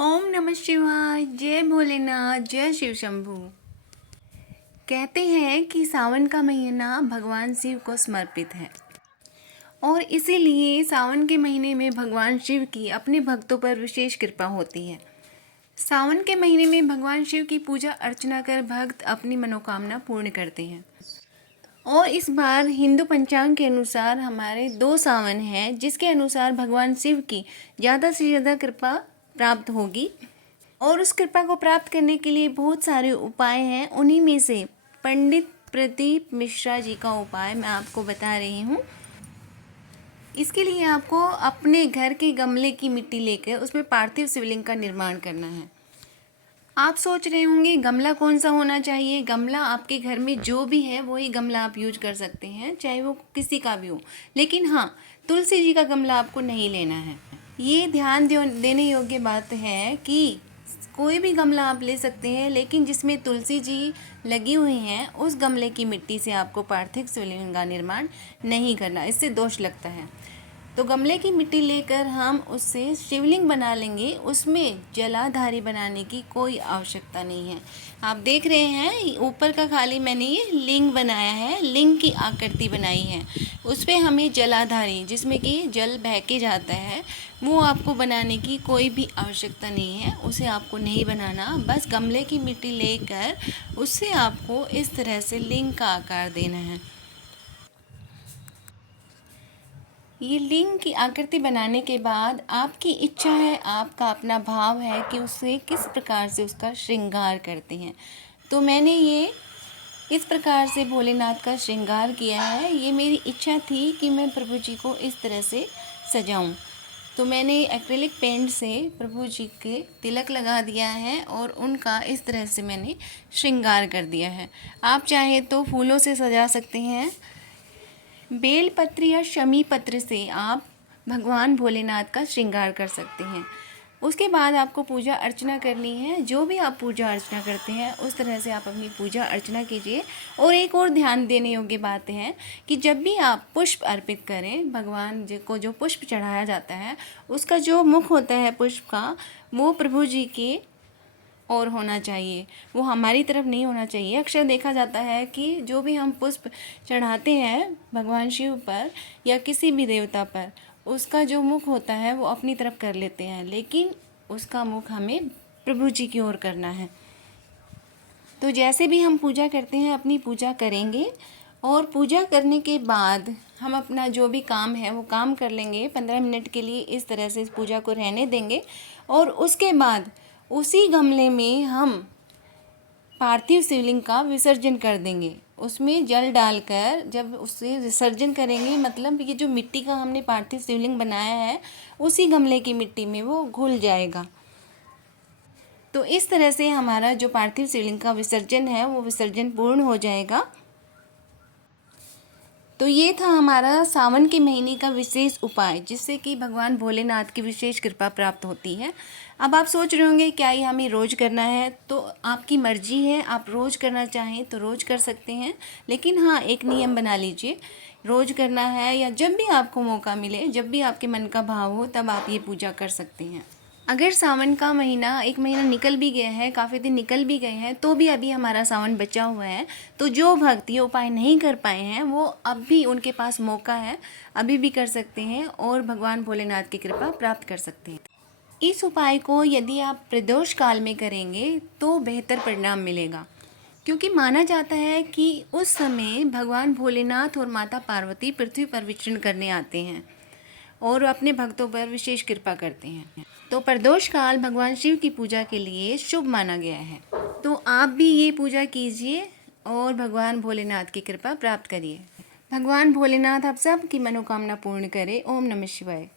ओम नमः शिवाय। जय भोलेनाथ, जय शिव शंभू। कहते हैं कि सावन का महीना भगवान शिव को समर्पित है और इसीलिए सावन के महीने में भगवान शिव की अपने भक्तों पर विशेष कृपा होती है। सावन के महीने में भगवान शिव की पूजा अर्चना कर भक्त अपनी मनोकामना पूर्ण करते हैं। और इस बार हिंदू पंचांग के अनुसार हमारे 2 सावन हैं, जिसके अनुसार भगवान शिव की ज़्यादा से ज़्यादा कृपा प्राप्त होगी। और उस कृपा को प्राप्त करने के लिए बहुत सारे उपाय हैं। उन्हीं में से पंडित प्रदीप मिश्रा जी का उपाय मैं आपको बता रही हूँ। इसके लिए आपको अपने घर के गमले की मिट्टी लेकर उसमें पार्थिव शिवलिंग का निर्माण करना है। आप सोच रहे होंगे गमला कौन सा होना चाहिए। गमला आपके घर में जो भी है वही गमला आप यूज कर सकते हैं, चाहे वो किसी का भी हो। लेकिन हाँ, तुलसी जी का गमला आपको नहीं लेना है। ये ध्यान देने योग्य बात है कि कोई भी गमला आप ले सकते हैं, लेकिन जिसमें तुलसी जी लगी हुई हैं उस गमले की मिट्टी से आपको पार्थिव शिवलिंग का निर्माण नहीं करना, इससे दोष लगता है। तो गमले की मिट्टी लेकर हम उससे शिवलिंग बना लेंगे। उसमें जलाधारी बनाने की कोई आवश्यकता नहीं है। आप देख रहे हैं ऊपर का खाली मैंने ये लिंग बनाया है, लिंग की आकृति बनाई है। उस पर हमें जलाधारी, जिसमें कि जल बह के जाता है, वो आपको बनाने की कोई भी आवश्यकता नहीं है। उसे आपको नहीं बनाना, बस गमले की मिट्टी लेकर उससे आपको इस तरह से लिंग का आकार देना है। ये लिंग की आकृति बनाने के बाद आपकी इच्छा है, आपका अपना भाव है कि उसे किस प्रकार से उसका श्रृंगार करते हैं। तो मैंने ये इस प्रकार से भोलेनाथ का श्रृंगार किया है। ये मेरी इच्छा थी कि मैं प्रभु जी को इस तरह से सजाऊं। तो मैंने एक्रिलिक पेंट से प्रभु जी के तिलक लगा दिया है और उनका इस तरह से मैंने श्रृंगार कर दिया है। आप चाहे तो फूलों से सजा सकते हैं। बेलपत्र या शमी पत्र से आप भगवान भोलेनाथ का श्रृंगार कर सकते हैं। उसके बाद आपको पूजा अर्चना करनी है। जो भी आप पूजा अर्चना करते हैं उस तरह से आप अपनी पूजा अर्चना कीजिए। और एक और ध्यान देने योग्य बात है कि जब भी आप पुष्प अर्पित करें, भगवान जी को जो पुष्प चढ़ाया जाता है उसका जो मुख होता है पुष्प का, वो प्रभु जी के और होना चाहिए, वो हमारी तरफ नहीं होना चाहिए। अक्सर देखा जाता है कि जो भी हम पुष्प चढ़ाते हैं भगवान शिव पर या किसी भी देवता पर, उसका जो मुख होता है वो अपनी तरफ कर लेते हैं, लेकिन उसका मुख हमें प्रभु जी की ओर करना है। तो जैसे भी हम पूजा करते हैं अपनी पूजा करेंगे और पूजा करने के बाद हम अपना जो भी काम है वो काम कर लेंगे। 15 मिनट के लिए इस तरह से इस पूजा को रहने देंगे और उसके बाद उसी गमले में हम पार्थिव शिवलिंग का विसर्जन कर देंगे। उसमें जल डालकर जब उससे विसर्जन करेंगे, मतलब ये जो मिट्टी का हमने पार्थिव शिवलिंग बनाया है उसी गमले की मिट्टी में वो घुल जाएगा। तो इस तरह से हमारा जो पार्थिव शिवलिंग का विसर्जन है वो विसर्जन पूर्ण हो जाएगा। तो ये था हमारा सावन के महीने का विशेष उपाय, जिससे कि भगवान भोलेनाथ की विशेष कृपा प्राप्त होती है। अब आप सोच रहे होंगे क्या ये हमें रोज़ करना है। तो आपकी मर्जी है, आप रोज़ करना चाहें तो रोज़ कर सकते हैं, लेकिन हाँ, एक नियम बना लीजिए, रोज़ करना है या जब भी आपको मौका मिले, जब भी आपके मन का भाव हो, तब आप ये पूजा कर सकते हैं। अगर सावन का महीना, एक महीना निकल भी गया है, काफ़ी दिन निकल भी गए हैं, तो भी अभी हमारा सावन बचा हुआ है, तो जो भक्त ये उपाय नहीं कर पाए हैं वो अब भी उनके पास मौका है, अभी भी कर सकते हैं और भगवान भोलेनाथ की कृपा प्राप्त कर सकते हैं। इस उपाय को यदि आप प्रदोष काल में करेंगे तो बेहतर परिणाम मिलेगा, क्योंकि माना जाता है कि उस समय भगवान भोलेनाथ और माता पार्वती पृथ्वी पर विचरण करने आते हैं और अपने भक्तों पर विशेष कृपा करते हैं। तो प्रदोष काल भगवान शिव की पूजा के लिए शुभ माना गया है। तो आप भी ये पूजा कीजिए और भगवान भोलेनाथ की कृपा प्राप्त करिए। भगवान भोलेनाथ आप सबकी मनोकामना पूर्ण करें। ओम नमः शिवाय।